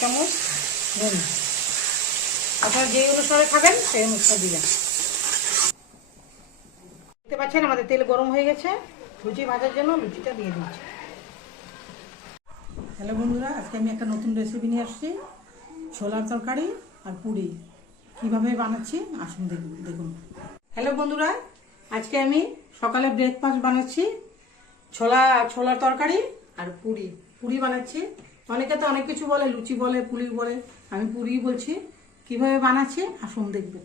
চামচ নুন। আপনারা যেই অনুসারে খাবেন সেই অনুসারে দিবেন। দেখতে পাচ্ছেন আমাদের তেল গরম হয়ে গেছে। লুচি ভাজার জন্য লুচিটা দিয়ে দিচ্ছি। হ্যালো বন্ধুরা, আজকে আমি একটা নতুন রেসিপি নিয়ে আসছি, ছোলার তরকারি আর পুরি। কিভাবে বানাচ্ছি আসুন দেখুন। হ্যালো বন্ধুরা, আজকে আমি সকালে ব্রেকফাস্ট বানাচ্ছি, ছোলার তরকারি আর পুরি বানাচ্ছি। অনেকে তো অনেক কিছু বলে, লুচি বলে, পুরি বলে, আমি পুরি বলছি। কিভাবে বানাচ্ছি আসুন দেখবেন।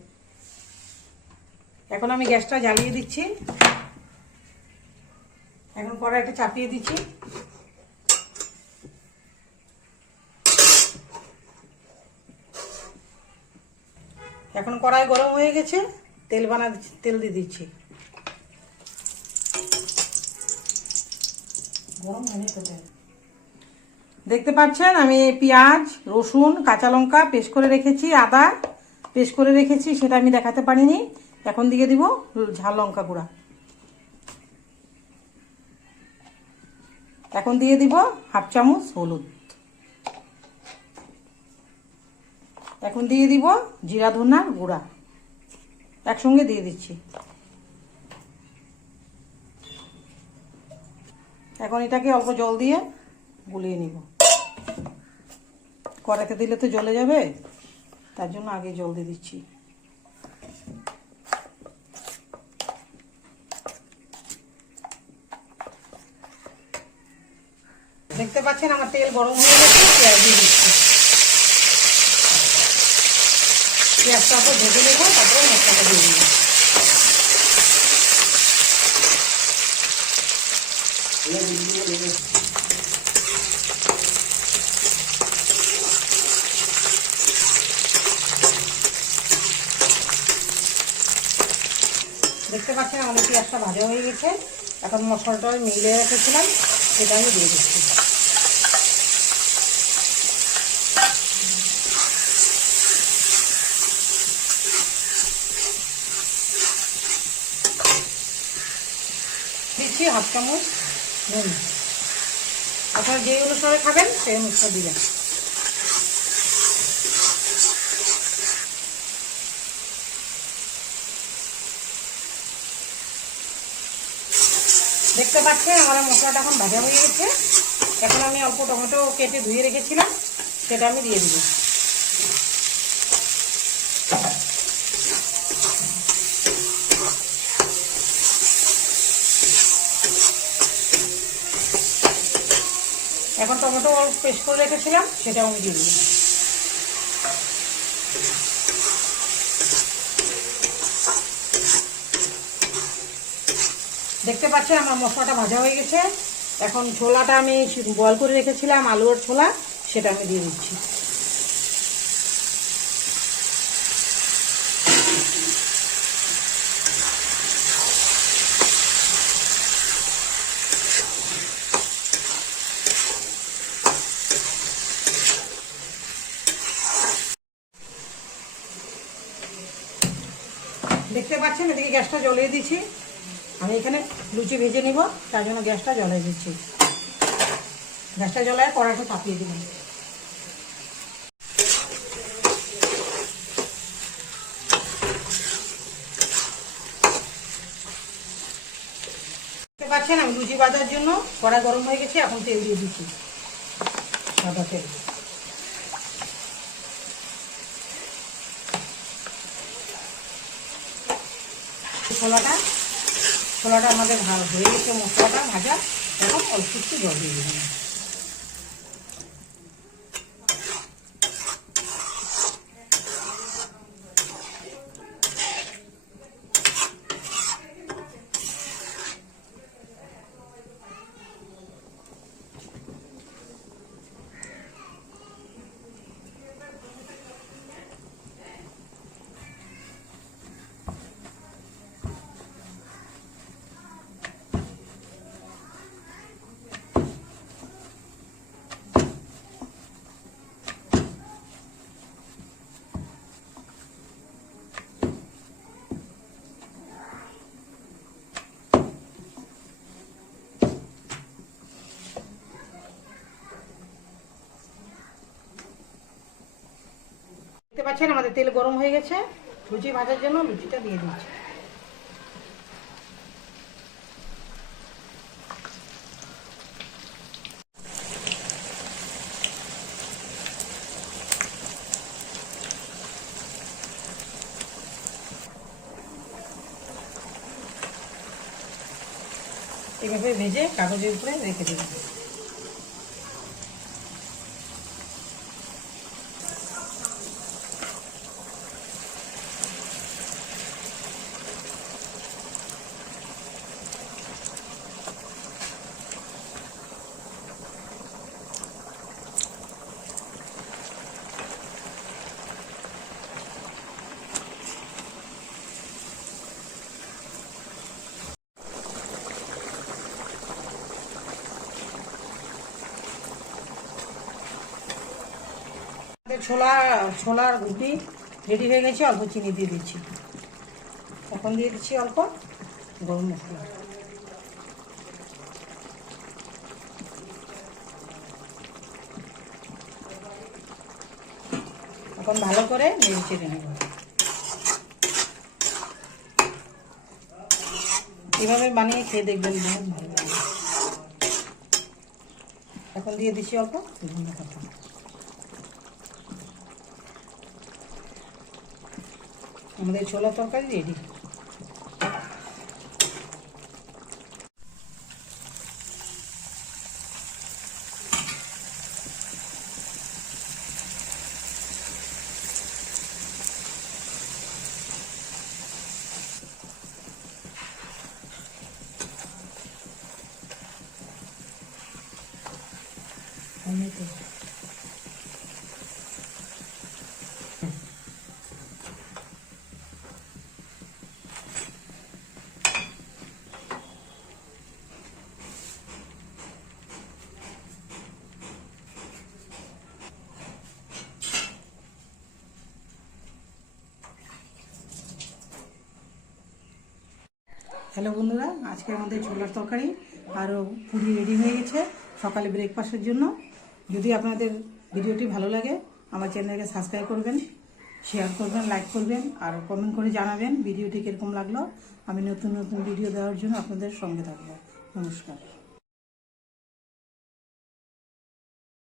এখন আমি গ্যাসটা জ্বালিয়ে দিচ্ছি। এখন কড়াইটা চাপিয়ে দিচ্ছি। এখন কড়াই গরম হয়ে গেছে, তেল দিয়ে দিচ্ছি। গরম হয়নি তো তেল। দেখতে পাচ্ছেন আমি পেঁয়াজ, রসুন, কাঁচা লঙ্কা পেস্ট করে রেখেছি, আদা পেস্ট করে রেখেছি, সেটা আমি দেখাতে পারিনি। এখন দিয়ে দিব ঝাল লঙ্কা গুঁড়া। এখন দিয়ে দিব হাফ চামচ হলুদ। এখন দিয়ে দিব জিরা ধনিয়ার গুঁড়া, একসঙ্গে দিয়ে দিচ্ছি। এখন এটাকে অল্প জল দিয়ে গুলিয়ে নিব। কড়াইতে দিলে তো জ্বলে যাবে, তার জন্য আগে জল দিয়ে দিচ্ছি। দেখতে পাচ্ছেন আমার তেল গরম হয়ে গেছে, পেঁয়াজ দিয়ে দিচ্ছি। পেঁয়াজটা ভেজে নেবো, তারপরে মশলাটা দিয়ে দেবো। দেখতে পাচ্ছেন আমাদের পেঁয়াজটা ভাজা হয়ে গেছে। এখন মশলাটা মিলিয়ে রেখেছিলাম, সেটা আমি দিয়ে দিচ্ছি। দিচ্ছি হাফ চামচ নুন। আপনারা যেই অনুসারে খাবেন সেই অনুসারে দিবেন। দেখতে পাচ্ছেন আমার মশলাটা এখন ভাজা হয়ে গেছে। এখন আমি অল্প টমেটো কেটে ধুয়ে রেখেছিলাম, সেটা আমি দিয়ে দিব। এখন টমেটো পেস্ট করে রেখেছিলাম, সেটাও আমি দিয়ে দিব। দেখতে পাচ্ছেন আমার মশলাটা ভাজা হয়ে গেছে। এখন ছোলাটা আমি বয়েল করে রেখেছিলাম, আলুর ছোলা, সেটা আমি দিয়ে দিচ্ছি। দেখতে পাচ্ছেন এদিকে গ্যাসটা জ্বলিয়ে দিচ্ছি। আমি এখানে লুচি ভেজে নিব, তার জন্য গ্যাসটা জ্বলিয়ে দিচ্ছি। গ্যাসটা জ্বলায় কড়াইটা চাপিয়ে দেবেন। দেখতে পাচ্ছেন আমি লুচি ভাজার জন্য কড়াই গরম হয়ে গেছে। এখন তেল দিয়ে দিচ্ছি, সাদা তেল। ছোলাটা আমাদের হয়ে গেছে, মশলাটা ভাজা। এখন অল্প একটু জল দিয়ে দেবেন। দেখতে পাচ্ছেন আমাদের তেল গরম হয়ে গেছে। লুচি ভাজার জন্য লুচিটা দিয়ে দিচ্ছি। এভাবে ভেজে কাগজের উপরে রেখে দিলাম। ছোলার গুটি রেডি হয়ে গেছে। অল্প চিনি দিয়ে দিচ্ছি। এখন দিয়ে দিচ্ছি অল্প গরম মশলা। এখন ভালো করে নেড়ে চেড়ে নেব। এভাবে বানিয়ে খেয়ে দেখবেন, বহুত ভালো লাগে। এখন দিয়ে দিচ্ছি অল্প ধনে পাতা। আমাদের ছোলা তরকারি রেডি। হ্যালো বন্ধুরা, আজকে আমাদের ছোলার তরকারি আরও পুরি রেডি হয়ে গেছে সকালে ব্রেকফাস্টের জন্য। যদি আপনাদের ভিডিওটি ভালো লাগে আমার চ্যানেলকে সাবস্ক্রাইব করবেন, শেয়ার করবেন, লাইক করবেন আর কমেন্ট করে জানাবেন ভিডিওটি কীরকম লাগলো। আমি নতুন নতুন ভিডিও দেওয়ার জন্য আপনাদের সঙ্গে থাকবো। নমস্কার।